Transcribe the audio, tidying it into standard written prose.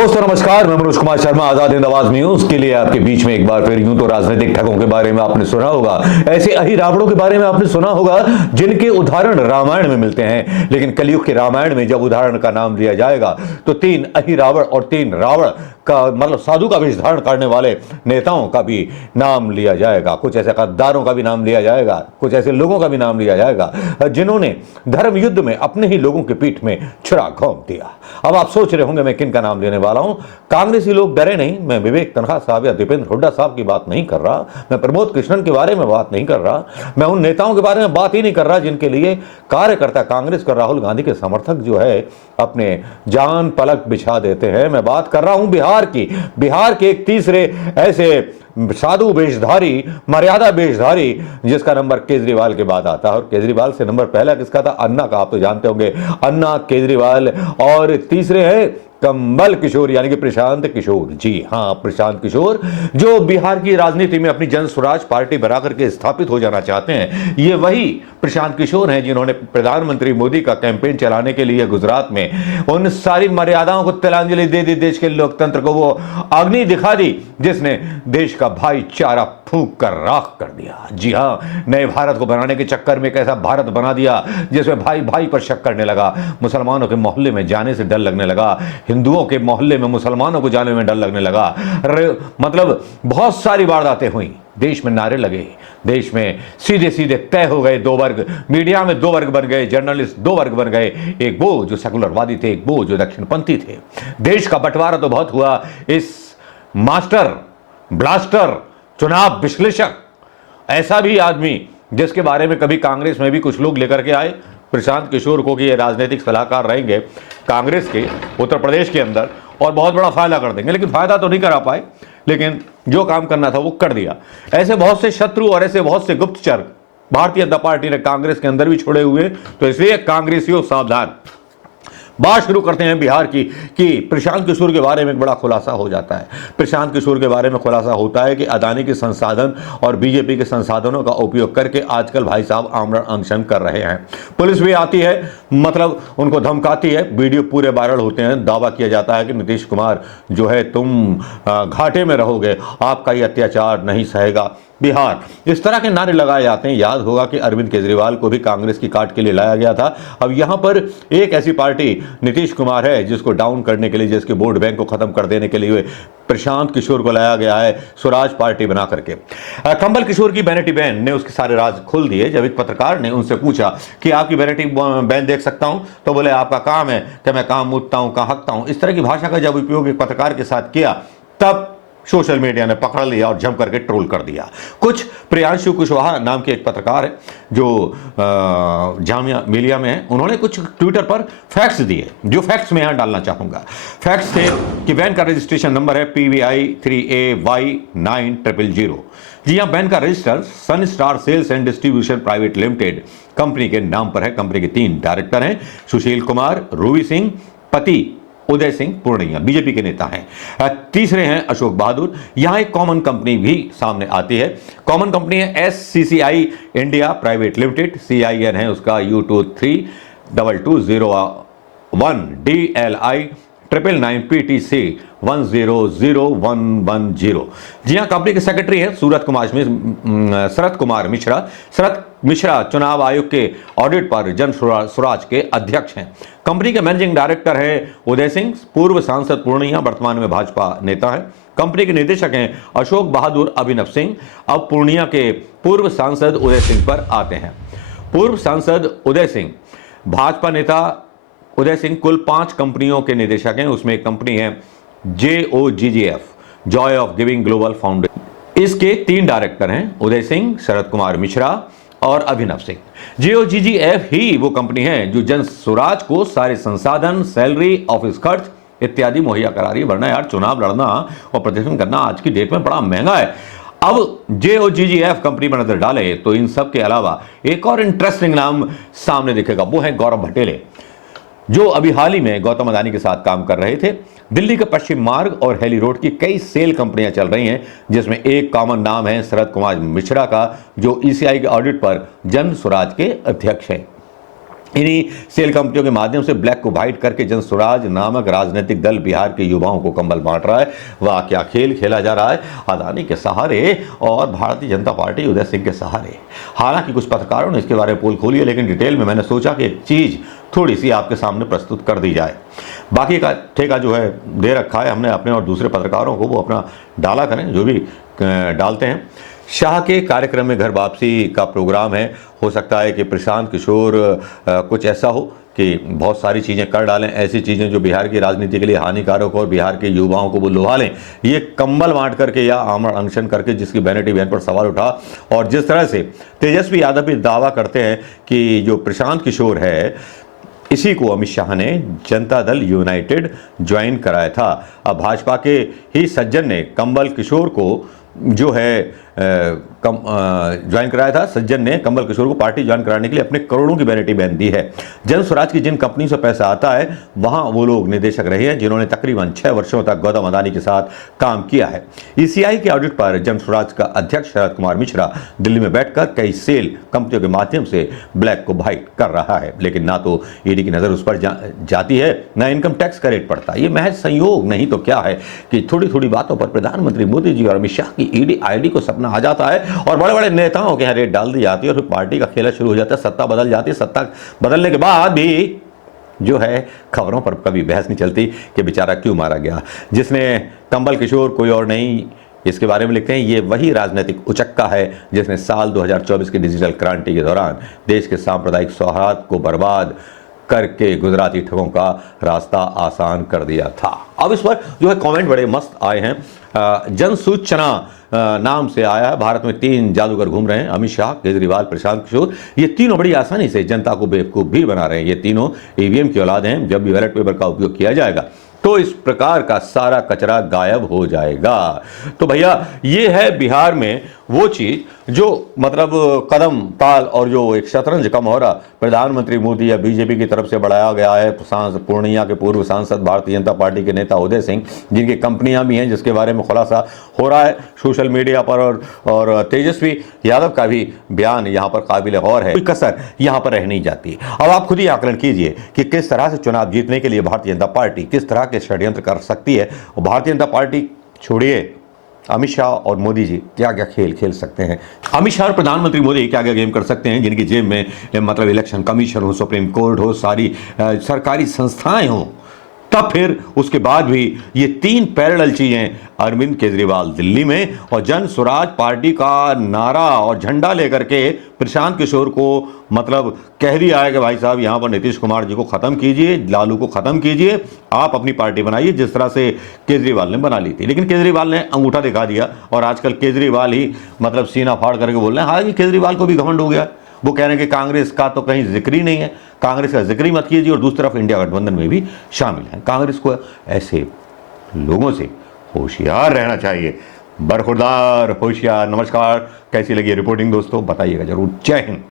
दोस्तों नमस्कार, मैं मनोज कुमार शर्मा आजाद हिंद आवाज न्यूज के लिए आपके बीच में एक बार फिर। यूं तो राजनीतिक ठगों के बारे में आपने सुना होगा, ऐसे अहिरावणों के बारे में आपने सुना होगा जिनके उदाहरण रामायण में मिलते हैं, लेकिन कलयुग के रामायण में जब उदाहरण का नाम लिया जाएगा तो 3 अहिरावण और 3 रावण का मतलब साधु का वेश धारण करने वाले नेताओं का भी नाम लिया जाएगा, कुछ ऐसे गद्दारों का भी नाम लिया जाएगा, कुछ ऐसे लोगों का भी नाम लिया जाएगा जिन्होंने धर्म युद्ध में अपने ही लोगों की पीठ में छुरा घोंप दिया। अब आप सोच रहे होंगे मैं किन का नाम लेने वाला हूं। कांग्रेसी लोग डरे नहीं, मैं विवेक तन्खा साहब या दीपेंद्र हुड्डा साहब की बात नहीं कर रहा, मैं प्रमोद कृष्णन के बारे में बात नहीं कर रहा, मैं उन नेताओं के बारे में बात ही नहीं कर रहा जिनके लिए कार्यकर्ता कांग्रेस का राहुल गांधी के समर्थक जो है अपने जान पलक बिछा देते हैं। मैं बात कर रहा हूं बिहार की। बिहार के एक तीसरे ऐसे साधु वेशधारी, मर्यादा वेशधारी जिसका नंबर केजरीवाल के बाद आता है, और केजरीवाल से नंबर पहला किसका था? अन्ना का। आप तो जानते होंगे अन्ना केजरीवाल। और तीसरे हैं कंबल किशोर यानी कि प्रशांत किशोर। जी हां, प्रशांत किशोर जो बिहार की राजनीति में अपनी जन स्वराज पार्टी बना करके स्थापित हो जाना चाहते हैं। ये वही प्रशांत किशोर हैं जिन्होंने प्रधानमंत्री मोदी का कैंपेन चलाने के लिए गुजरात में उन सारी मर्यादाओं को तिलांजलि दे दी, देश के लोकतंत्र को वो अग्नि दिखा दी जिसने देश का भाईचारा फूंक कर राख कर दिया। जी हां, नए भारत को बनाने के चक्कर में एक ऐसा भारत बना दिया जिसमें भाई भाई पर शक करने लगा, मुसलमानों के मोहल्ले में जाने से डर लगने लगा, हिंदुओं के मोहल्ले में मुसलमानों को जाने में डर लगने लगा। मतलब बहुत सारी वारदातें हुई, देश में नारे लगे, देश में सीधे सीधे तय हो गए 2 वर्ग, मीडिया में 2 वर्ग बन गए, जर्नलिस्ट 2 वर्ग बन गए, एक वो जो सेकुलरवादी थे, एक वो जो दक्षिणपंथी थे। देश का बंटवारा तो बहुत हुआ। इस मास्टर ब्लास्टर चुनाव विश्लेषक, ऐसा भी आदमी जिसके बारे में कभी कांग्रेस में भी कुछ लोग लेकर के आए प्रशांत किशोर को कि ये राजनीतिक सलाहकार रहेंगे कांग्रेस के उत्तर प्रदेश के अंदर और बहुत बड़ा फायदा कर देंगे, लेकिन फायदा तो नहीं करा पाए, लेकिन जो काम करना था वो कर दिया। ऐसे बहुत से शत्रु और ऐसे बहुत से गुप्तचर भारतीय जनता पार्टी ने कांग्रेस के अंदर भी छोड़े हुए, तो इसलिए कांग्रेसियों सावधान। बात शुरू करते हैं बिहार की कि प्रशांत किशोर के बारे में एक बड़ा खुलासा हो जाता है। प्रशांत किशोर के बारे में खुलासा होता है कि अदानी के संसाधन और बीजेपी के संसाधनों का उपयोग करके आजकल भाई साहब आमरण अनशन कर रहे हैं। पुलिस भी आती है, मतलब उनको धमकाती है, वीडियो पूरे वायरल होते हैं, दावा किया जाता है कि नीतीश कुमार जो है तुम घाटे में रहोगे, आपका ये अत्याचार नहीं सहेगा बिहार, इस तरह के नारे लगाए जाते हैं। याद होगा कि अरविंद केजरीवाल को भी कांग्रेस की काट के लिए लाया गया था। अब यहां पर एक ऐसी पार्टी नीतीश कुमार है जिसको डाउन करने के लिए, जिसके वोट बैंक को खत्म कर देने के लिए प्रशांत किशोर को लाया गया है स्वराज पार्टी बना करके। कंबल किशोर की वैनिटी बैन ने उसके सारे राज खोल दिए। जब एक पत्रकार ने उनसे पूछा कि आपकी वैनिटी बैन देख सकता हूं, तो बोले आपका काम है कि मैं काम मुदता हूं, कहां हकता हूं। इस तरह की भाषा का जब उपयोग एक पत्रकार के साथ किया तब सोशल मीडिया ने पकड़ लिया और जम करके ट्रोल कर दिया। कुछ प्रियांशु कुशवाहा नाम के एक पत्रकार है जो जामिया मिलिया में है, उन्होंने कुछ ट्विटर पर फैक्ट्स दिए, जो फैक्ट्स मैं यहां डालना चाहूंगा। फैक्ट्स थे कि वैन का रजिस्ट्रेशन नंबर है PVI 3AY9000। जी हां, वैन का register Sun Star Sales and Distribution Private Limited company के नाम पर है। कंपनी के 3 डायरेक्टर हैं, सुशील कुमार, रूवी सिंह, पति उदय सिंह पूर्णिया, बीजेपी के नेता हैं। तीसरे हैं अशोक बहादुर। यहां एक कॉमन कंपनी भी सामने आती है। कॉमन कंपनी है SCCI India private limited, CIN है उसका U232201 DLI 999PTC 100110। जी हां, कंपनी के सेक्रेटरी है शरद कुमार मिश्रा। शरद मिश्रा चुनाव आयोग के ऑडिट पर जन स्वराज के अध्यक्ष हैं। कंपनी के मैनेजिंग डायरेक्टर है उदय सिंह, पूर्व सांसद पूर्णिया, वर्तमान में भाजपा नेता है। कंपनी के निदेशक हैं अशोक बहादुर, अभिनव सिंह। अब पूर्णिया के पूर्व सांसद उदय सिंह पर आते हैं। पूर्व सांसद उदय सिंह, भाजपा नेता उदय सिंह कुल 5 कंपनियों के निदेशक हैं। उसमें एक कंपनी है JOGGF, Joy of giving global foundation. इसके 3 डायरेक्टर हैं, उदय सिंह, शरद कुमार मिश्रा और अभिनव सिंह। JOGGF ही वो कंपनी है जो जन स्वराज को सारे संसाधन, सैलरी, ऑफिस खर्च इत्यादि मुहैया करा रही है। वरना यार चुनाव लड़ना और प्रदर्शन करना आज की डेट में बड़ा महंगा है। अब JOGGF कंपनी पर नजर डाले तो इन सब के अलावा एक और इंटरेस्टिंग नाम सामने दिखेगा, वो है गौरव भटेले, जो अभी हाल ही में गौतम अदानी के साथ काम कर रहे थे। दिल्ली के पश्चिम मार्ग और हेली रोड की कई सेल कंपनियां चल रही हैं, जिसमें एक कॉमन नाम है शरद कुमार मिश्रा का, जो ECI के ऑडिट पर जन स्वराज के अध्यक्ष हैं। इन्हीं सेल कंपनियों के माध्यम से ब्लैक को व्हाइट करके जन स्वराज नामक राजनीतिक दल बिहार के युवाओं को कंबल बांट रहा है। वाह क्या खेल खेला जा रहा है, अदानी के सहारे और भारतीय जनता पार्टी उदय सिंह के सहारे। हालांकि कुछ पत्रकारों ने इसके बारे में पोल खोली है, लेकिन डिटेल में मैंने सोचा कि एक चीज थोड़ी सी आपके सामने प्रस्तुत कर दी जाए। बाकी का ठेका जो है दे रखा है हमने अपने और दूसरे पत्रकारों को, वो अपना डाला करें जो भी डालते हैं। शाह के कार्यक्रम में घर वापसी का प्रोग्राम है। हो सकता है कि प्रशांत किशोर कुछ ऐसा हो कि बहुत सारी चीज़ें कर डालें, ऐसी चीज़ें जो बिहार की राजनीति के लिए हानिकारक हो और बिहार के युवाओं को वो लुभा लें। ये कंबल बांट करके या आमरण अनशन करके जिसकी वैनिटी वैन पर सवाल उठा, और जिस तरह से तेजस्वी यादव भी दावा करते हैं कि जो प्रशांत किशोर है इसी को अमित शाह ने जनता दल यूनाइटेड ज्वाइन कराया था। अब भाजपा के ही सज्जन ने कंबल किशोर को जो है ज्वाइन कराया था। सज्जन ने कंबल किशोर को पार्टी ज्वाइन कराने के लिए अपने करोड़ों की वैनिटी बैन दी है। जन स्वराज की जिन कंपनी से पैसा आता है वहां वो लोग निदेशक रहे हैं जिन्होंने तकरीबन 6 वर्षों तक गौतम अदानी के साथ काम किया है। ईसीआई के ऑडिट पर जन स्वराज का अध्यक्ष शरद कुमार मिश्रा दिल्ली में बैठकर कई सेल कंपनियों के माध्यम से ब्लैक को व्हाइट कर रहा है, लेकिन ना तो ईडी की नजर उस पर जाती है, ना इनकम टैक्स का रेट पड़ता। ये महज संयोग नहीं तो क्या है कि थोड़ी थोड़ी बातों पर प्रधानमंत्री मोदी जी और अमित शाह की ईडी आईडी को सपना आ जाता है और बड़े बड़े नेताओं के यहाँ रेट डाल दी जाती है और फिर पार्टी का खेला शुरू हो जाता है। सत्ता बदल जाती है, सत्ता बदलने के बाद भी जो है खबरों पर कभी बहस नहीं चलती कि बेचारा क्यों मारा गया। जिसने कंबल किशोर कोई और नहीं, इसके बारे में लिखते हैं ये वही राजनीतिक उचक्का है जिसने साल 2024 की डिजिटल क्रांति के दौरान देश के सांप्रदायिक सौहार्द को बर्बाद करके गुजराती ठगों का रास्ता आसान कर दिया था। अब इस पर जो है कमेंट बड़े मस्त आए हैं। जन सूचना नाम से आया है। भारत में 3 जादूगर घूम रहे हैं, अमित शाह, केजरीवाल, प्रशांत किशोर। ये तीनों बड़ी आसानी से जनता को बेवकूफ भी बना रहे हैं। ये तीनों ईवीएम की औलाद हैं। जब भी बैलेट पेपर का उपयोग किया जाएगा तो इस प्रकार का सारा कचरा गायब हो जाएगा। तो भैया ये है बिहार में वो चीज जो मतलब कदम ताल और जो एक शतरंज का मोहरा प्रधानमंत्री मोदी या बीजेपी की तरफ से बढ़ाया गया है। पूर्णिया के पूर्व सांसद भारतीय जनता पार्टी के नेता उदय सिंह, जिनकी कंपनियां भी हैं, जिसके बारे में खुलासा हो रहा है सोशल मीडिया पर, और तेजस्वी यादव का भी बयान यहाँ पर काबिल गौर है। कोई कसर यहाँ पर रह नहीं जाती। अब आप खुद ही आकलन कीजिए कि किस तरह से चुनाव जीतने के लिए भारतीय जनता पार्टी किस तरह के षड्यंत्र कर सकती है। और भारतीय जनता पार्टी छोड़िए, अमित शाह और मोदी जी क्या क्या खेल खेल सकते हैं। अमित शाह और प्रधानमंत्री मोदी क्या क्या गेम कर सकते हैं, जिनकी जेब में मतलब इलेक्शन कमीशन हो, सुप्रीम कोर्ट हो, सारी सरकारी संस्थाएं हो। तब फिर उसके बाद भी ये 3 पैरेलल चीजें, अरविंद केजरीवाल दिल्ली में और जन स्वराज पार्टी का नारा और झंडा लेकर के प्रशांत किशोर को मतलब कह दिया है कि भाई साहब यहाँ पर नीतीश कुमार जी को खत्म कीजिए, लालू को खत्म कीजिए, आप अपनी पार्टी बनाइए, जिस तरह से केजरीवाल ने बना ली थी। लेकिन केजरीवाल ने अंगूठा दिखा दिया और आजकल केजरीवाल ही मतलब सीना फाड़ करके बोल रहे हैं। हालांकि केजरीवाल को भी घमंड हो गया, वो कह रहे हैं कि कांग्रेस का तो कहीं जिक्र ही नहीं है, कांग्रेस का जिक्र ही मत कीजिए, और दूसरी तरफ इंडिया गठबंधन में भी शामिल है। कांग्रेस को ऐसे लोगों से होशियार रहना चाहिए, बरखुरदार होशियार। नमस्कार, कैसी लगी रिपोर्टिंग दोस्तों, बताइएगा जरूर। जय हिंद।